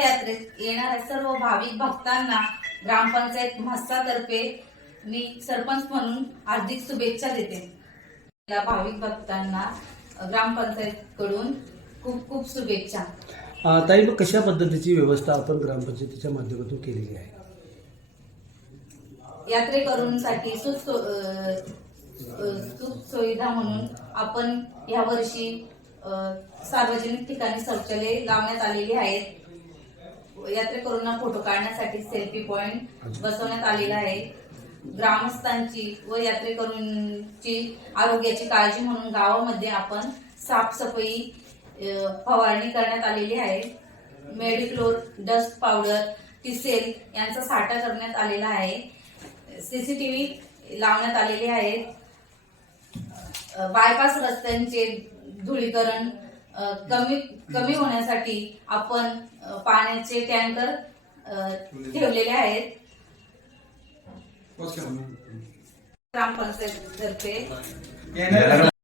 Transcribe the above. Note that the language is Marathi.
यात्रेत येणाऱ्या सर्व भाविक भक्तांना ग्रामपंचायत म्हस्सातर्फे मी सरपंच म्हणून हार्दिक शुभेच्छा देते. या भाविक भक्तांना ग्रामपंचायत कडून खूप खूप शुभेच्छा. ताई मग कशा पद्धतीची व्यवस्था आपण ग्रामपंचायतीच्या माध्यमातून केलेली आहे? यात्रेकरूंसाठी सुख सुख सुविधा म्हणून आपण या वर्षी अ, सार्वजनिक ठिकाणी शौचालय लावण्यात आलेली आहेत. यात्रेकरूंना फोटो काढण्यासाठी सेल्फी पॉइंट बसवण्यात आलेला आहे. ग्रामस्थांची व यात्रेकरूंची आरोग्याची काळजी म्हणून गावामध्ये आपण साफसफाई फवारणी करण्यात आलेली आहे. मेडिक्लोर डस्ट पावडर टिसेल यांचा साठा करण्यात आलेला आहे. सीसीटीव्ही लावण्यात आलेले आहेत. बायपास रस्त्यांचे धुळीकरण कमी कमी होण्यासाठी आपण पाण्याचे टँकर ठेवलेले आहेत. ग्रामपंचायत तर्फे